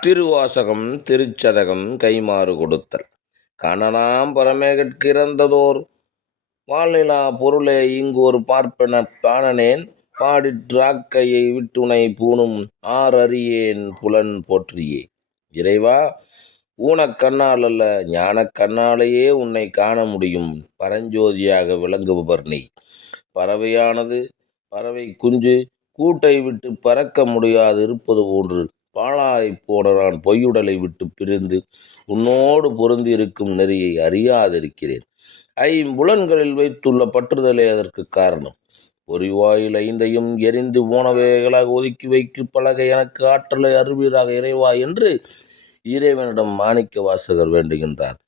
திருவாசகம் திருச்சதகம் கைமாறு கொடுத்தல். கணனாம் பரமேகற்கிறந்ததோர் வாழ்நிலா பொருளே இங்கு ஒரு பார்ப்பன பாணனேன் பாடிற்றாக்கையை விட்டுனை பூணும் ஆறறியேன் புலன் போற்றியே. இறைவா ஊனக்கண்ணால் அல்ல ஞானக் கண்ணாலேயே உன்னை காண முடியும் பரஞ்சோதியாக விளங்குபவர் நீ. பறவையானது பறவை குஞ்சு கூட்டை விட்டு பறக்க முடியாது இருப்பது போன்று பாழாய் போட நான் பொய்யுடலை விட்டு பிரிந்து உன்னோடு பொருந்தி இருக்கும் நெறியை அறியாதிருக்கிறேன். ஐம்புலன்களில் வைத்துள்ள பற்றுதலே அதற்கு காரணம். பொறிவாயில் ஐந்தையும் எரிந்து போனவைகளாக ஒதுக்கி வைக்கு பழக எனக்கு ஆற்றலை அறிவீராக இறைவா என்று இறைவனிடம் மாணிக்க வாசகர் வேண்டுகின்றார்.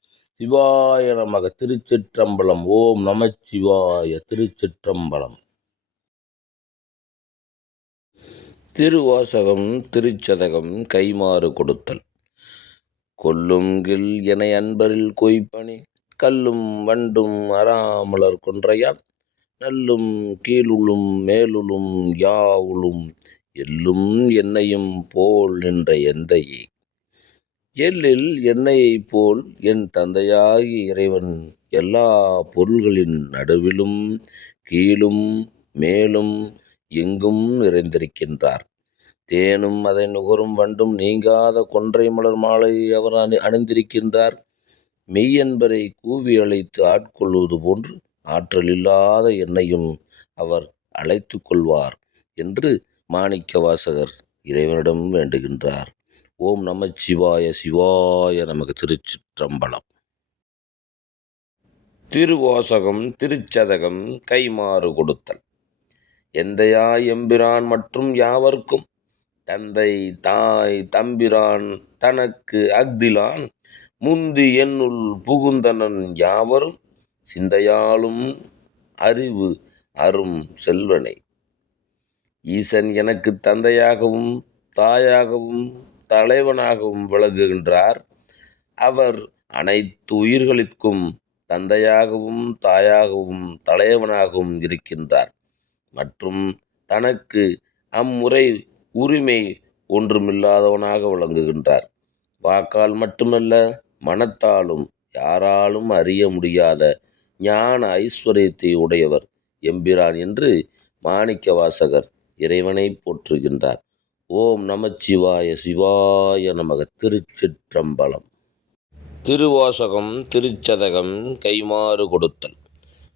சிவாய நமக திருச்சிற்றம்பலம். ஓம் நமச்சிவாய திருச்சிற்றம்பலம். திருவாசகம் திருச்சதகம் கைமாறு கொடுத்தல். கொல்லும் கில் என அன்பரில் கொய்ப்பணி கல்லும் வண்டும் அறாமலர் கொன்றையான். நல்லும் கீழுளும் மேலுளும் யாவுளும் எல்லும் என்னையும் போல் நின்ற எந்தையே. எல்லில் என்னையைப் போல் என் தந்தையாகி இறைவன் எல்லா பொருள்களின் நடுவிலும் கீழும் மேலும் எங்கும் நிறைந்திருக்கின்றார். தேனும் அதை நுகரும் வண்டும் நீங்காத கொன்றை மலர் மாலை அவர் அணி அணிந்திருக்கின்றார். மெய்யன்பரை கூவி அழைத்து ஆட்கொள்வது போன்று ஆற்றல் இல்லாத என்னையும் அவர் அழைத்து கொள்வார் என்று மாணிக்க வாசகர் இறைவனிடம் வேண்டுகின்றார். ஓம் நமச்சிவாய சிவாய நமக்கு திருச்சிற்றம்பலம். திருவாசகம் திருச்சதகம் கைமாறு கொடுத்தல். எந்தையா எம்பிரான் மற்றும் யாவர்க்கும்? தந்தை தாய் தம்பிரான் தனக்கு அக்திலான் முந்தி என்னுள் புகுந்தனன் யாவரும்? சிந்தையாலும் அறிவு அரும் செல்வனை. ஈசன் எனக்கு தந்தையாகவும் தாயாகவும் தலைவனாகவும் விளங்குகின்றார். அவர் அனைத்து உயிர்களுக்கும் தந்தையாகவும் தாயாகவும் தலைவனாகவும் இருக்கின்றார். மற்றும் தனக்கு அம்முறை உரிமை ஒன்றுமில்லாதவனாக விளங்குகின்றார். வாக்கால் மட்டுமல்ல மனத்தாலும் யாராலும் அறிய முடியாத ஞான ஐஸ்வர்யத்தை உடையவர் எம்பிரான் என்று மாணிக்க வாசகர் இறைவனை போற்றுகின்றார். ஓம் நமச்சிவாய சிவாய நமக. திருச்சிற்றம்பலம். திருவாசகம் திருச்சதகம் கைமாறு கொடுத்தல்.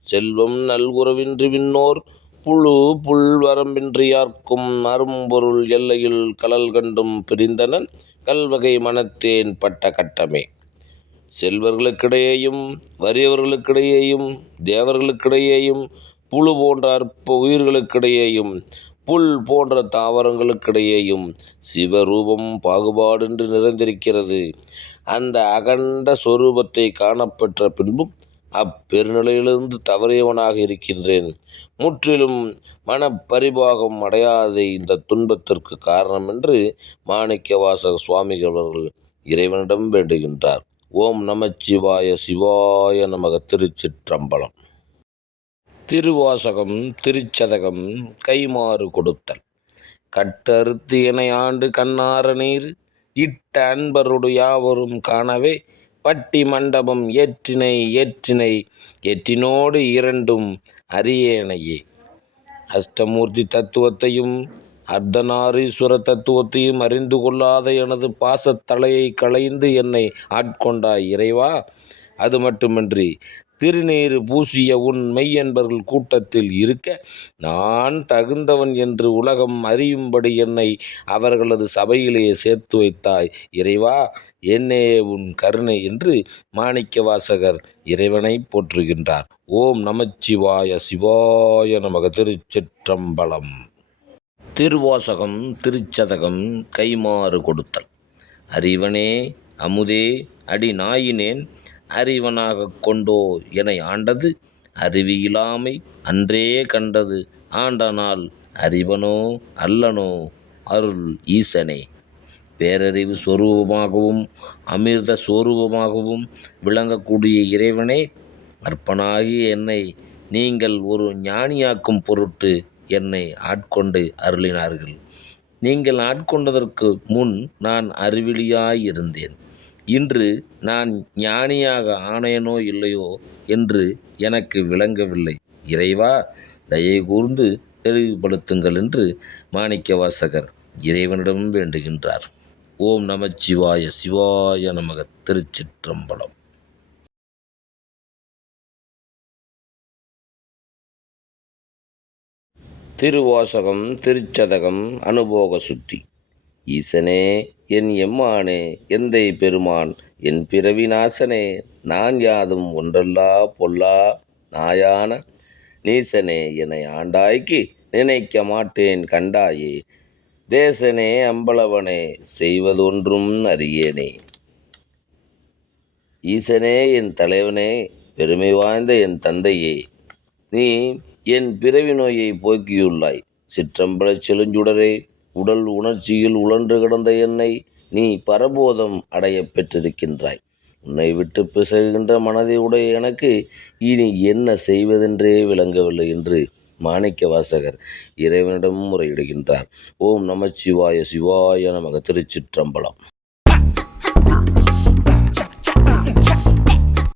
செல்வம் நல்குறவின்றி விண்ணோர் புழு புல் வரம்பின்றியார்க்கும் அரும்பொருள் எல்லையில் கலல் கண்டும் பிரிந்தனன் கல்வகை மனத்தேன் பட்ட கட்டமே. செல்வர்களுக்கிடையேயும் வறியவர்களுக்கிடையேயும் தேவர்களுக்கிடையேயும் புழு போன்ற அற்ப உயிர்களுக்கிடையேயும் புல் போன்ற தாவரங்களுக்கிடையேயும் சிவரூபம் பாகுபாடின்றி நிறைந்திருக்கிறது. அந்த அகண்ட சொரூபத்தை காணப்பெற்ற பின்பும் அப்பெருநிலையிலிருந்து தவறியவனாக இருக்கின்றேன். முற்றிலும் மனப்பரிபாகம் அடையாதே இந்த துன்பத்திற்கு காரணம் என்று மாணிக்க வாசக சுவாமிகள் அவர்கள் இறைவனிடம் வேண்டுகின்றார். ஓம் நமச்சிவாய சிவாய நமக திருச்சிற்றம்பலம். திருவாசகம் திருச்சதகம் கைமாறு கொடுத்தல். கட்டறுத்து என ஆண்டு கண்ணார நீர் இட்ட அன்பருடையாவரும் காணவே பட்டி மண்டபம் ஏற்றினை ஏற்றினை ஏற்றினோடு இரண்டும் அரியணையே. அஷ்டமூர்த்தி தத்துவத்தையும் அர்த்தநாரீஸ்வர தத்துவத்தையும் அறிந்து கொள்ளாத எனது பாசத்தலையை களைந்து என்னை ஆட்கொண்டாய் இறைவா. அது மட்டுமின்றி திருநீறு பூசிய உன் மெய்யன்பர்கள் கூட்டத்தில் இருக்க நான் தகுந்தவன் என்று உலகம் அறியும்படி என்னை அவர்களது சபையிலே சேர்த்து வைத்தாய். இறைவா என்னே உன் கருணை என்று மாணிக்க வாசகர் இறைவனை போற்றுகின்றார். ஓம் நமச்சிவாய சிவாய நமக. திருச்சிற்றம்பலம். திருவாசகம் திருச்சதகம் கைமாறு கொடுத்தல். அறிவனே அமுதே அடி நாயினேன் அறிவனாகக் கொண்டோ என ஆண்டது அறிவியிலாமை அன்றே கண்டது. ஆண்டனால் அறிவனோ அல்லனோ அருள் ஈசனே. பேரறிவு சொரூபமாகவும் அமிர்த சொரூபமாகவும் விளங்கக்கூடிய இறைவனே அற்பனாகி என்னை நீங்கள் ஒரு ஞானியாக்கும் பொருட்டு என்னை ஆட்கொண்டு அருளினார்கள். நீங்கள் ஆட்கொண்டதற்கு முன் நான் அறிவிலியாயிருந்தேன் இன்று நான் ஞானியாக ஆனேனோ இல்லையோ என்று எனக்கு விளங்கவில்லை. இறைவா தயை கூர்ந்து தெளிவுபடுத்துங்கள் என்று மாணிக்கவாசகர் இறைவனிடம் வேண்டுகின்றார். ஓம் நமச்சிவாய சிவாய நமக திருச்சிற்றம்பலம். திருவாசகம் திருச்சதகம் அனுபோக சுத்தி. ஈசனே என் எம்மானே எந்தை பெருமான்? என் பிறவி நாசனே நான் யாதும் ஒன்றல்லா பொல்லா? நாயான நீசனே என்னை ஆண்டாய்க்கு நினைக்க மாட்டேன் கண்டாயே. தேசனே அம்பலவனே செய்வதொன்றும் அறியேனே. ஈசனே என் தலைவனே பெருமை வாய்ந்த என் தந்தையே நீ என் பிறவி நோயை போக்கியுள்ளாய். சிற்றம்பலச் செழுஞ்சுடரே உடல் உணர்ச்சியில் உழன்று கிடந்த என்னை நீ பரபோதம் அடைய பெற்றிருக்கின்றாய். உன்னை விட்டு பிசகுகின்ற மனதை உடைய எனக்கு இனி என்ன செய்வதென்றே விளங்கவில்லை என்று மாணிக்க வாசகர் இறைவனிடம் முறையிடுகின்றார். ஓம் நமச்சிவாய சிவாய நமக திருச்சிற்றம்பலம்.